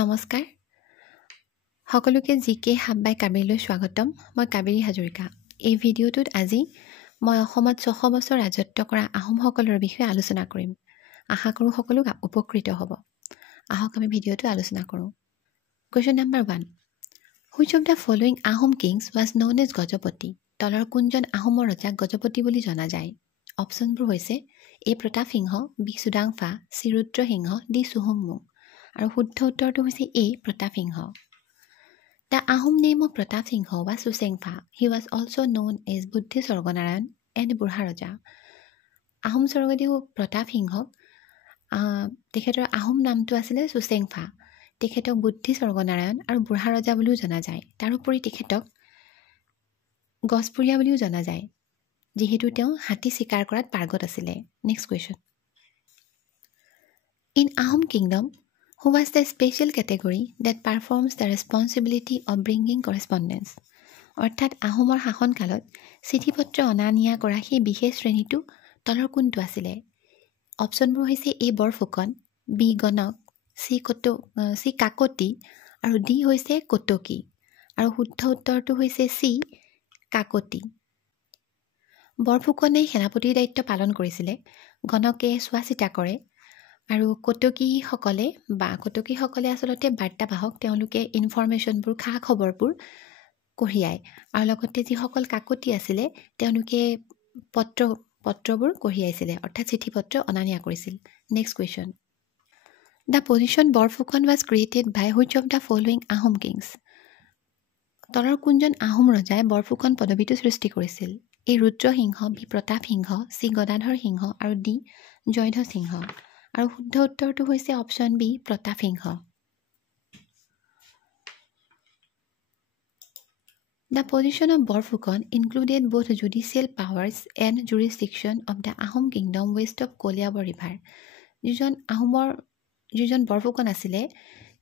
নমস্কাৰ সকলোকে জিকে হাব বাই কাবেৰীলৈ স্বাগতম। মই কাবেৰী হাজৰিকা। এই ভিডিঅ'টোত আজি মই অসমত 600 বছৰ ৰাজত্ব কৰা আহোমসকলৰ বিষয়ে আলোচনা কৰিম। আশা কৰোঁ সকলো উপকৃত হ'ব। আহক আমি ভিডিঅ'টো আলোচনা কৰোঁ। Question number 1, which of the following Ahom kings was known as Gajapati? তলৰ কোনজন আহোমৰ ৰজাক গজপতি বুলি জনা যায়? অপশ্যনবোৰ হৈছে A Pratap Singha, B Sudangpha, C Rudrasingha, D চুহুংমুং। আৰু শুদ্ধ উত্তৰটো হৈছে A Pratap Singha. The Ahom name of Pratap Singha was Susengpha. He was also known as Buddhi Sorgonarayan and Burharaja. Ahom স্বৰ্গদেউ প্ৰতাপ সিংহক তেখেতৰ আহোম নামটো আছিলে সুচেংফা। তেখেতক বুদ্ধি স্বৰ্গনাৰায়ণ আৰু বুঢ়াৰজা বুলিও জনা যায়। তাৰোপৰি তেখেতক গছপুৰীয়া বুলিও জনা যায়, যিহেতু তেওঁ হাতী চিকাৰ কৰাত পাৰ্গত আছিলে। Next question. In Ahom kingdom, who was the special category that performs the responsibility of bringing correspondence? অৰ্থাৎ আহোমৰ শাসনকালত চিঠিপত্ৰ অনা নিয়া কৰা সেই বিশেষ শ্ৰেণীটো তলৰ কোনটো আছিলে? অপশ্যনবোৰ হৈছে এ বৰফুকন, বি গণক, চি কাকতি আৰু ডি হৈছে কটকী। আৰু শুদ্ধ উত্তৰটো হৈছে চি কাকতি। বৰফুকনে সেনাপতিৰ দায়িত্ব পালন কৰিছিলে, গণকে চোৱা চিতা কৰে, আৰু কটকীসকলে আচলতে বাৰ্তাবাহক। তেওঁলোকে ইনফৰমেশ্যনবোৰ, খা খবৰবোৰ কঢ়িয়ায়। আৰু লগতে যিসকল কাকতি আছিলে তেওঁলোকে পত্ৰবোৰ কঢ়িয়াইছিলে, অৰ্থাৎ চিঠি পত্ৰ অনা নিয়া কৰিছিল। Next question. The position Borphukan was created by which of the following Ahom kings? তলৰ কোনজন আহোম ৰজাই বৰফুকন পদবীটো সৃষ্টি কৰিছিল? A Rudrasingha, B Pratap Singha, C Gadadhar Singha আৰু ডি জয়ধ্ব সিংহ। আৰু শুদ্ধ উত্তৰটো হৈছে option B Pratap Singha. The position of Borfukon included both judicial powers and jurisdiction of the Ahom kingdom west of Koliabor river. যিজন বৰফুকন আছিলে,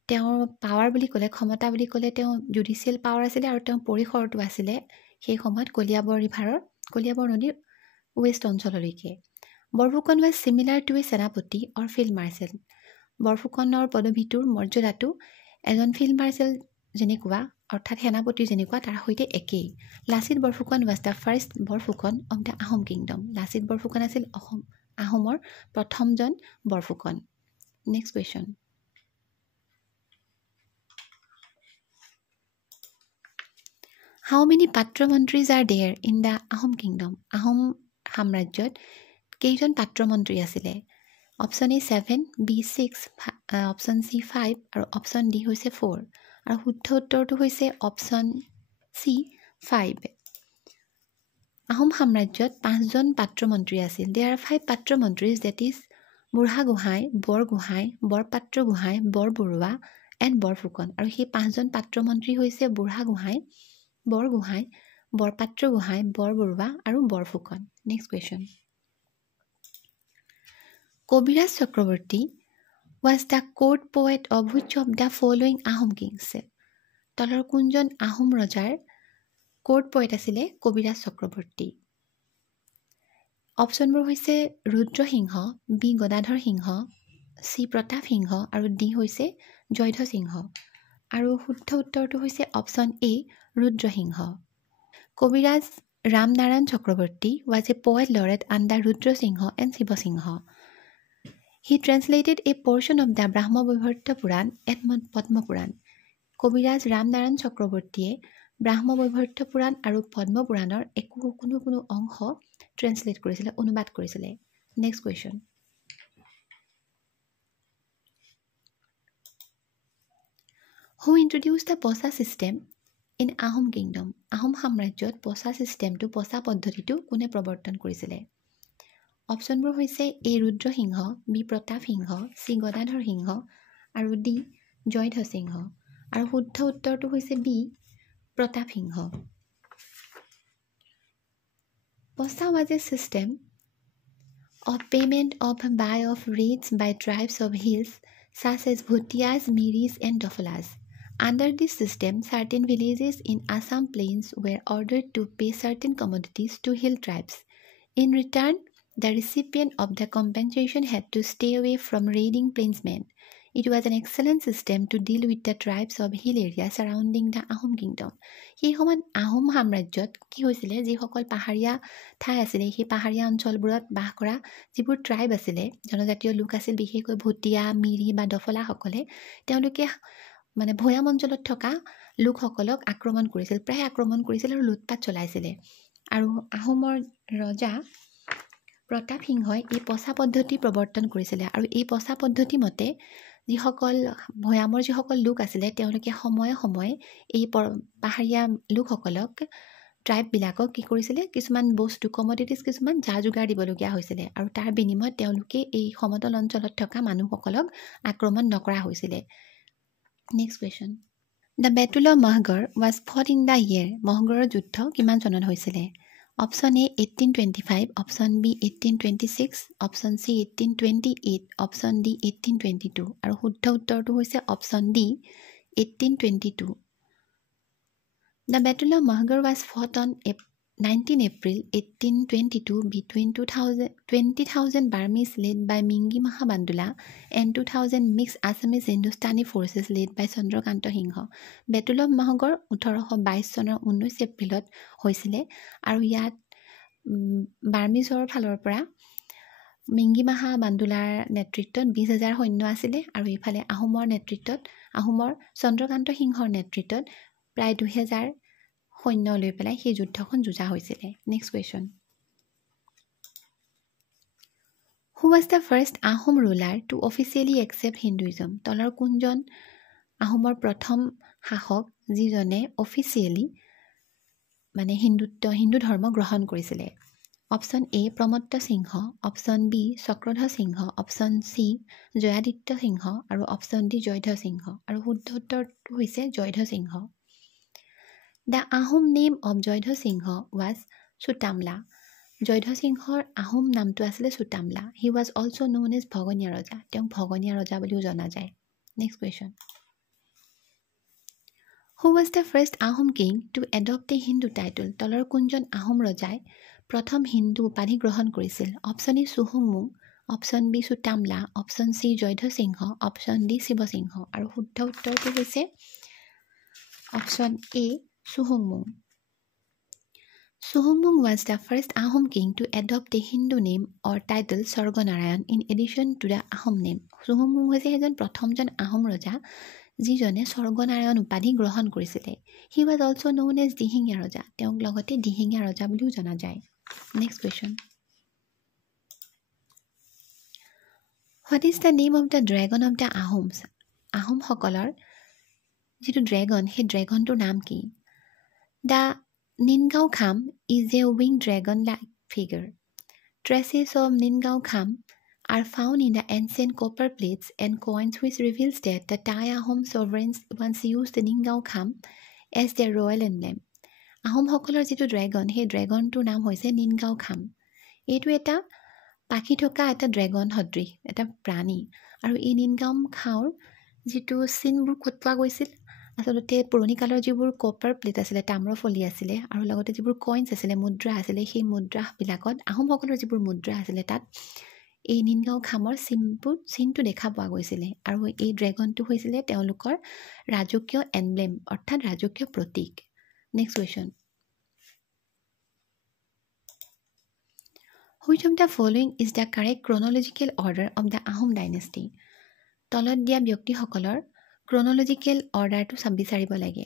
তেওঁৰ পাৱাৰ বুলি ক'লে, ক্ষমতা বুলি ক'লে, তেওঁ জুডিচিয়েল পাৱাৰ আছিলে আৰু তেওঁৰ পৰিসৰটো আছিলে সেই সময়ত কলিয়াবৰ নদীৰ ৱেষ্ট অঞ্চললৈকে। Borphukan was similar to a senapati or field marshal. বৰফুকনৰ পদবীটোৰ মৰ্যাদাটো এজন ফিল্ড মাৰ্চেল যেনেকুৱা, অৰ্থাৎ সেনাপতিৰ যেনেকুৱা, তাৰ সৈতে একেই। Lachit Borphukan was the first Borphukan of the Ahom kingdom. Lachit Borphukan আছিল আহোমৰ প্ৰথমজন Borphukan. Next question. How many patra mantris are there in the Ahom kingdom? Ahom সাম্ৰাজ্যত কেইজন পাত্ৰ মন্ত্ৰী আছিলে? Option A 7, B 6, option C 5 আৰু অপশ্যন ডি হৈছে 4। আৰু শুদ্ধ উত্তৰটো হৈছে অপশ্যন চি 5। আহোম সাম্ৰাজ্যত 5জন পাত্ৰ মন্ত্ৰী আছিল। There are 5 patra mantris, that is Burhagohain, Borgohain, Borpatra Gohain, Borbarua and Borphukan. আৰু সেই 5জন পাত্ৰ মন্ত্ৰী হৈছে বুঢ়াগোহাঁই, বৰগোহাঁই, বৰপাত্ৰ গোহাঁই, বৰবৰুৱা আৰু Borphukan. Next question. Kaviraj Chakravarti was the court poet of which of the following Ahom kings? তলৰ কোনজন আহোম ৰজাৰ কোৰ্ট পোৱেট আছিলে কবিৰাজ চক্ৰৱৰ্তী? অপশ্যনবোৰ হৈছে ৰুদ্ৰসিংহ, বি গদাধৰ সিংহ, চি প্ৰতাপ সিংহ আৰু ডি হৈছে জয়ধ্ব সিংহ। আৰু শুদ্ধ উত্তৰটো হৈছে option A Rudrasingha. Kaviraj Ramnarayan Chakravarti was a poet laureate under Rudrasingha and Shivasingha. He translated a portion of the Brahmavaivarta Purana and Padmapurana. Kaviraj Ramnarayan চক্ৰৱৰ্তীয়ে ব্ৰাহ্মবৈৱৰ্ত পুৰাণ আৰু পদ্মপুৰাণৰ কোনো অংশ ট্ৰেন্সলেট কৰিছিলে, অনুবাদ কৰিছিলে। Next question. Who introduced the posa system in Ahom kingdom? Ahom সাম্ৰাজ্যত পচা চিষ্টেমটো, পচা পদ্ধতিটো কোনে প্ৰৱৰ্তন কৰিছিলে? অপশ্যনবোৰ হৈছে A Rudrasingha, B Pratap Singha, C Gadadhar Singha আৰু ডি জয়ধ্ব সিংহ। আৰু শুদ্ধ উত্তৰটো হৈছে B Pratap Singha. Posa was a system of payment of by of rates by tribes of hills such as Bhutias, Miris and Dofalas. Under this system, certain villages in Assam plains were ordered to pay certain commodities to hill tribes. In return, the recipient of the compensation had to stay away from raiding plainsmen. It was an excellent system to deal with the tribes of hill areas surrounding the Ahom kingdom. সেই সময়ত আহোম সাম্ৰাজ্যত কি হৈছিলে যিসকল পাহাৰীয়া ঠাই আছিলে সেই পাহাৰীয়া অঞ্চলবোৰত বাস কৰা যিবোৰ ট্ৰাইব আছিলে জনজাতীয় লোক আছিল বিশেষকৈ ভুটীয়া মিৰি বা দফলাসকলে তেওঁলোকে মানে ভৈয়াম অঞ্চলত থকা লোকসকলক আক্ৰমণ কৰিছিল প্ৰায় আক্ৰমণ কৰিছিল আৰু লুটপাট চলাইছিলে আৰু আহোমৰ ৰজা প্ৰতাপ সিংহই এই পচা পদ্ধতি প্ৰৱৰ্তন কৰিছিলে আৰু এই পচা পদ্ধতি মতে যিসকল ভৈয়ামৰ যিসকল লোক আছিলে তেওঁলোকে সময়ে সময়ে এই পাহাৰীয়া লোকসকলক ট্ৰাইববিলাকক কি কৰিছিলে কিছুমান বস্তু কমডিটিজ কিছুমান যা যোগাৰ দিবলগীয়া হৈছিলে আৰু তাৰ বিনিময়ত তেওঁলোকে এই সমতল অঞ্চলত থকা মানুহসকলক আক্ৰমণ নকৰা হৈছিলে next question the battle of Mahgarh was fought in the year মহগড়ৰ যুদ্ধ কিমান চনত হৈছিলে option A 1825 option B 1826 option C 1828 option D 1822 আৰু শুদ্ধ উত্তৰটো হৈছে option D 1822 The Battle of Mahgarh was fought on 19 April 1822 between 20,000 Burmese led by Mingi Maha Bandula and 2,000 mixed Assamese Hindustani forces led by Chandrakanta Singha. Battle of Mahgarh 1822 চনৰ 19 এপ্ৰিলত হৈছিলে আৰু ইয়াত বাৰ্মিজৰ ফালৰ পৰা মিংগি মাহা বান্দুলাৰ নেতৃত্বত 20,000 সৈন্য আছিলে আৰু ইফালে আহোমৰ নেতৃত্বত আহোমৰ চন্দ্ৰকান্ত সিংহৰ নেতৃত্বত প্ৰায় 2,000 সৈন্য লৈ পেলাই সেই যুদ্ধখন যুঁজা হৈছিলে next question who was the first Ahom ruler to officially accept Hinduism তলৰ কোনজন আহোমৰ প্ৰথম শাসক যিজনে অফিচিয়েলি মানে হিন্দু ধৰ্ম গ্ৰহণ কৰিছিলে option A Pramatta Singha option B Chakradhar Singha option C Jayaditya Singha আৰু অপশ্যন ডি জয়ধ সিংহ আৰু শুদ্ধ উত্তৰটো হৈছে জয়ধ সিংহ The Ahom name of Joydha Singha was Sutamla. Joydha Singhৰ Ahom নামটো আছিলে Sutamla. He was also known as ভগনীয়া ৰজা তেওঁক ভগনীয়া ৰজা বুলিও জনা যায় next question Who was the first Ahom king to adopt a Hindu title? তলৰ কোনজন আহোম ৰজাই প্ৰথম হিন্দু উপাধি গ্ৰহণ কৰিছিল অপশ্যন ই চুহুংমুং option B Sutamla option C Jayadhwaj Singha option D Shiva Singha আৰু শুদ্ধ উত্তৰটো হৈছে option A Suhumung. Suhumung was the first Ahom king to adopt a Hindu name or title Sargonarayan in addition to the Ahom name. Suhumung হৈছে এজন প্ৰথমজন আহোম ৰজা যিজনে স্বৰ্গনাৰায়ণ উপাধি গ্ৰহণ কৰিছিলে He was also known as Dihingia ৰজা তেওঁক লগতে দিহিঙীয়া ৰজা বুলিও জনা যায় next question What is the name of the dragon of the Ahoms? আহোমসকলৰ যিটো ড্ৰেগন সেই ড্ৰেগনটোৰ নাম কি The Ningao Kham is a winged dragon-like figure. Traces of Ningao Kham are found in the ancient copper plates and coins which reveals that the Thai Ahom sovereigns once used the Ningao Kham as their royal emblem. আহোমসকলৰ যিটো dragon সেই ড্ৰেগনটোৰ নাম হৈছে নিনগাঁও খাম এইটো এটা পাখি থকা এটা ড্ৰেগন সদৃশ এটা প্ৰাণী আৰু এই নিনগাঁও খাওৰ যিটো চিনবোৰ ক'ত পোৱা গৈছিল আচলতে পুৰণি কালৰ যিবোৰ কপাৰ প্লেট আছিলে তাম্ৰফলি আছিলে আৰু লগতে যিবোৰ কইনছ আছিলে মুদ্ৰা আছিলে সেই মুদ্ৰাবিলাকত আহোমসকলৰ যিবোৰ মুদ্ৰা আছিলে তাত এই নিনগাঁও খামৰ চিনটো দেখা পোৱা গৈছিলে আৰু এই ড্ৰেগনটো হৈছিলে তেওঁলোকৰ ৰাজকীয় এমব্লেম অৰ্থাৎ ৰাজকীয় প্ৰতীক next question Which of the following is the correct chronological order of the Ahom dynasty? তলত দিয়া ব্যক্তিসকলৰ ক্ৰনলজিকেল অৰ্ডাৰটো বিচাৰিব লাগে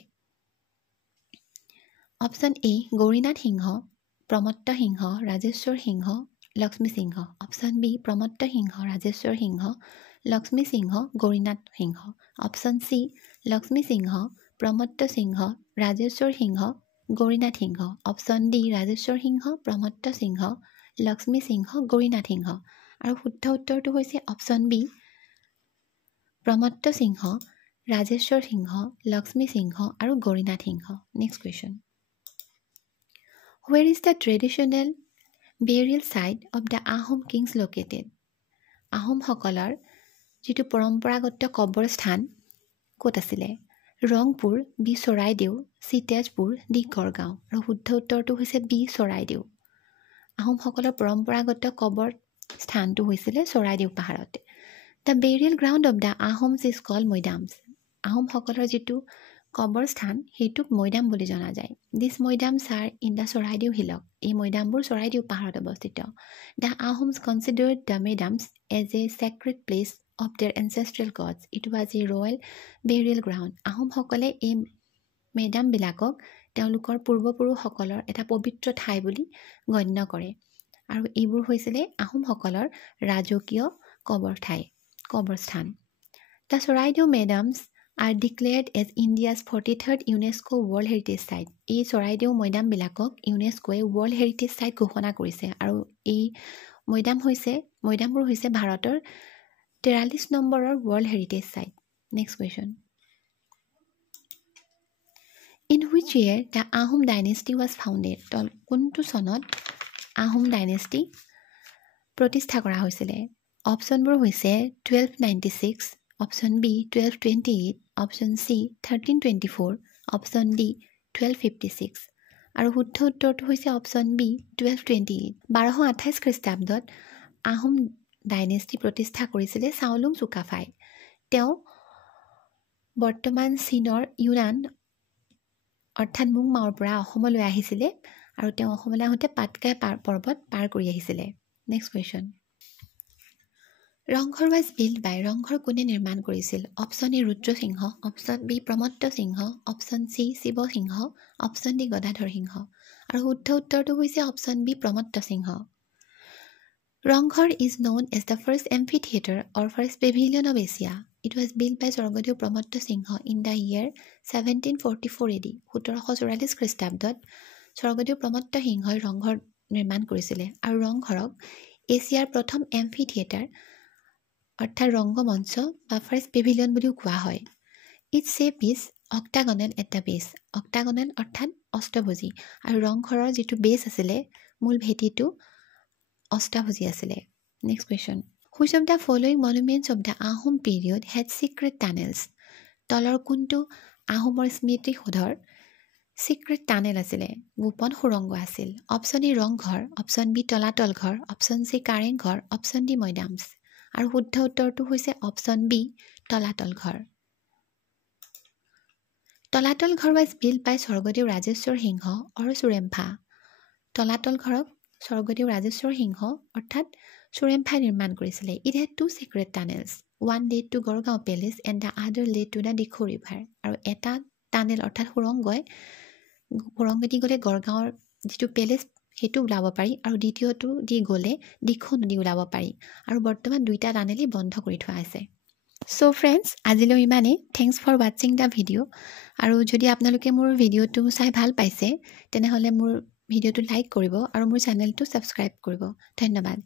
option A Gaurinath Singha Pramatta Singha Rajeswar Singha Lakshmi Singha option B Pramatta Singha Rajeswar Singha Lakshmi Singha Gaurinath Singha option C Lakshmi Singha Pramatta Singha Rajeswar Singha Gaurinath Singha option D Rajeswar Singha Pramatta Singha Lakshmi Singha Gaurinath Singha আৰু শুদ্ধ উত্তৰটো হৈছে অপশ্যন বি প্ৰমত্ত সিংহ ৰাজেশ্বৰ সিংহ লক্ষ্মী সিংহ আৰু Gaurinath Singha next question Where is the traditional burial site of the Ahom kings located? আহোমসকলৰ যিটো পৰম্পৰাগত কবৰ স্থান ক'ত আছিলে Rangpur B Charaideo C Tezpur D Garhgaon আৰু শুদ্ধ উত্তৰটো হৈছে বি চৰাইদেউ আহোমসকলৰ পৰম্পৰাগত কবৰ স্থানটো হৈছিলে চৰাইদেউ পাহাৰতে the burial ground of the Ahoms is called maidams আহোমসকলৰ যিটো কবৰস্থান সেইটোক মৈদাম বুলি জনা যায় this maidams are in the Charaideo hillock এই মৈদামবোৰ চৰাইদেউ পাহাৰত অৱস্থিত the Ahoms considered the maidams as a sacred place of their ancestral gods it was a royal burial ground আহোমসকলে এই মেদামবিলাকক তেওঁলোকৰ পূৰ্বপুৰুষসকলৰ এটা পবিত্ৰ ঠাই বুলি গণ্য কৰে আৰু এইবোৰ হৈছিলে আহোমসকলৰ ৰাজকীয় কবৰস্থান the Charaideo maidams are declared as India's 43rd UNESCO world heritage site এই চৰাইদেউ মৈদামবিলাকক ইউনেস্কোৱে ৱৰ্ল্ড হেৰিটেজ চাইট ঘোষণা কৰিছে আৰু এই মৈদামবোৰ হৈছে ভাৰতৰ 43 নম্বৰৰ world heritage site next question in which year the Ahom dynasty was founded কোনটো চনত আহোম ডাইনেষ্টি প্ৰতিষ্ঠা কৰা হৈছিলে অপশ্যনবোৰ হৈছে 1296 option B 1228 option C 1324 option D 1256 আৰু শুদ্ধ উত্তৰটো হৈছে অপশ্যন বি 1228 1228 খ্ৰীষ্টাব্দত আহোম ডাইনেষ্টি প্ৰতিষ্ঠা কৰিছিলে চাওলুং চুকাফাই তেওঁ বৰ্তমান চীনৰ ইউনান অৰ্থাৎ মুংমাওৰ পৰা অসমলৈ আহিছিলে আৰু তেওঁ অসমলৈ আহোঁতে পাটকাই পৰ্বত পাৰ কৰি আহিছিলে next question Rangghar was build by Rangghar কোনে নিৰ্মাণ কৰিছিল option A Rudrasingha option B Pramatta Singha option C Shivasingha option D Gadadhar Singha আৰু শুদ্ধ উত্তৰটো হৈছে option B Pramatta Singha Rangghar is known as the first amphitheatre or first pavilion of Asia it was build by Swargadeo Pramatta Singha in the year 1744 AD 1744 খ্ৰীষ্টাব্দত স্বৰ্গদেউ প্ৰমত্ত সিংহই ৰংঘৰ নিৰ্মাণ কৰিছিলে আৰু ৰংঘৰক এছিয়াৰ প্ৰথম এম্ফি থিয়েটাৰ অৰ্থাৎ ৰংগমঞ্চ বা ফাৰ্ষ্ট পেভিলিয়ন বুলিও কোৱা হয় its shape is octagonal at the base octagonal অৰ্থাৎ অষ্টভুজী আৰু ৰংঘৰৰ যিটো বেছ আছিলে মূল ভেটিটো অষ্টভুজী আছিলে next question which of the following monuments of the Ahom period had secret tunnels তলৰ কোনটো আহোমৰ স্মৃতিসৌধৰ চিক্ৰেট টানেল আছিলে গোপন সুৰংগ আছিল option A Rangghar option B Talatal Ghar option C Karengghar option D maidams আৰু শুদ্ধ উত্তৰটো হৈছে option B Talatal Ghar Talatal Ghar was build by Swargadeo Rajeswar Singha or Surempha Talatal ঘৰক স্বৰ্গদেউ ৰাজেশ্বৰ সিংহ অৰ্থাৎ চুৰেম্ফাই নিৰ্মাণ কৰিছিলে it had two secret tunnels one led to Gargaon palace and the other led to the Dikhow river আৰু এটা টানেল অৰ্থাৎ সুৰংগেদি গ'লে গড়গাঁৱৰ যিটো পেলেচ সেইটো ওলাব পাৰি আৰু দ্বিতীয়টো দি গ'লে দিখৌ নদী ওলাব পাৰি আৰু বৰ্তমান দুইটা টানেলেই বন্ধ কৰি থোৱা আছে চ' ফ্ৰেণ্ডছ আজিলৈ ইমানেই থেংকছ ফৰ ৱাটছিং দ্য ভিডিঅ' আৰু যদি আপোনালোকে মোৰ ভিডিঅ'টো চাই ভাল পাইছে তেনেহ'লে মোৰ ভিডিঅ'টো লাইক কৰিব আৰু মোৰ চেনেলটো ছাবস্ক্ৰাইব কৰিব ধন্যবাদ